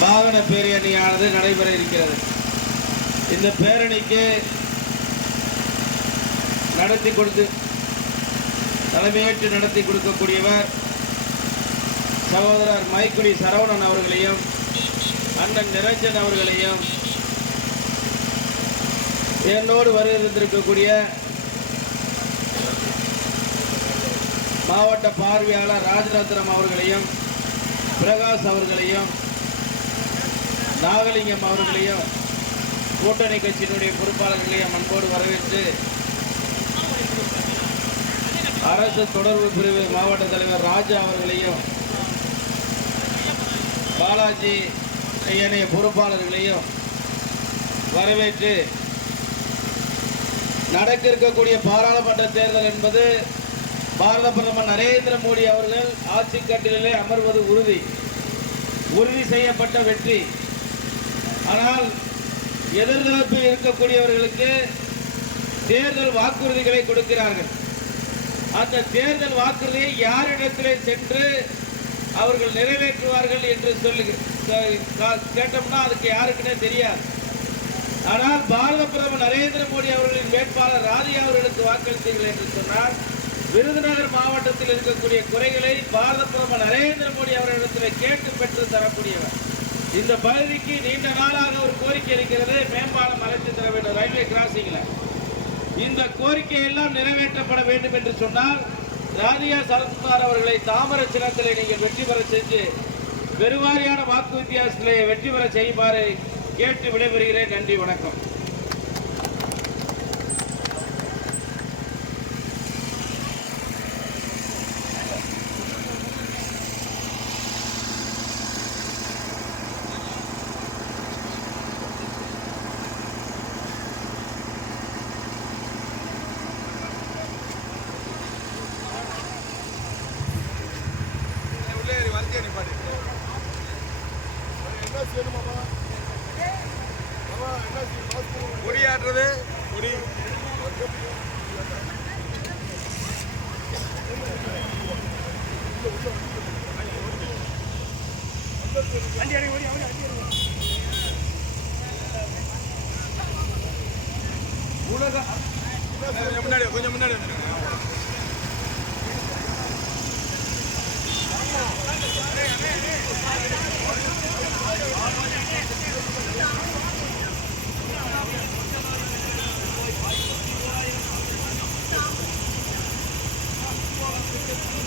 வாகன பேரணியானது நடைபெற இருக்கிறது. இந்த பேரணிக்கு நடத்தி கொடுத்து தலைமையேற்று நடத்தி கொடுக்கக்கூடியவர் சகோதரர் மைக்குடி சரவணன் அவர்களையும் அண்ணன் நிரஞ்சன் அவர்களையும் என்னோடு வருகின்றிருக்கக்கூடிய மாவட்ட பார்வையாளர் ராஜரத்னம் அவர்களையும் பிரகாஷ் அவர்களையும் நாகலிங்கம் அவர்களையும் கூட்டணி கட்சியினுடைய பொறுப்பாளர்களையும் அன்போடு வரவேற்று அரசு தொடர்பு பிரிவு மாவட்ட தலைவர் ராஜா அவர்களையும் பாலாஜி ஏனைய பொறுப்பாளர்களையும் வரவேற்று நடக்க இருக்கக்கூடிய பாராளுமன்ற தேர்தல் என்பது பாரத பிரதமர் நரேந்திர மோடி அவர்கள் ஆட்சி கட்டிலே அமர்வது உறுதி. உறுதி செய்யப்பட்ட வெற்றி. ஆனால் எதிர்தரப்பில் இருக்கக்கூடியவர்களுக்கு தேர்தல் வாக்குறுதிகளை கொடுக்கிறார்கள். அந்த தேர்தல் வாக்குறுதியை யாரிடத்திலே சென்று அவர்கள் நிறைவேற்றுவார்கள் என்று சொல்லு கேட்டோம்னா அதுக்கு யாருக்குன்னே தெரியாது. ஆனால் பாரத பிரதமர் நரேந்திர மோடி அவர்களின் வேட்பாளர் ராதிகா அவர்களுக்கு வாக்களித்தீர்கள் என்று சொன்னால் விருதுநகர் மாவட்டத்தில் இருக்கக்கூடிய குறைகளை பாரத பிரதமர் நரேந்திர மோடி அவர்களிடத்தில் கேட்டு பெற்று தரக்கூடியவர். இந்த பகுதிக்கு நீண்ட நாளாக ஒரு கோரிக்கை இருக்கிறது. மேம்பாலம் அழைத்து தர வேண்டும். ரயில்வே கிராசிங்ல இந்த கோரிக்கை எல்லாம் நிறைவேற்றப்பட வேண்டும் என்று சொன்னால் ராதிகா சரத்குமார் அவர்களை தாமர சின்னத்திலே நீங்கள் வெற்றி பெற செஞ்சு பெருவாரியான வாக்கு வித்தியாசத்திலே வெற்றி பெற செய்யுமாறு கேட்டு விடைபெறுகிறேன். நன்றி வணக்கம். கொடியாடுறது கொடி உலக கொஞ்சம் முன்னாடி கொஞ்சம் முன்னாடி வந்துருங்க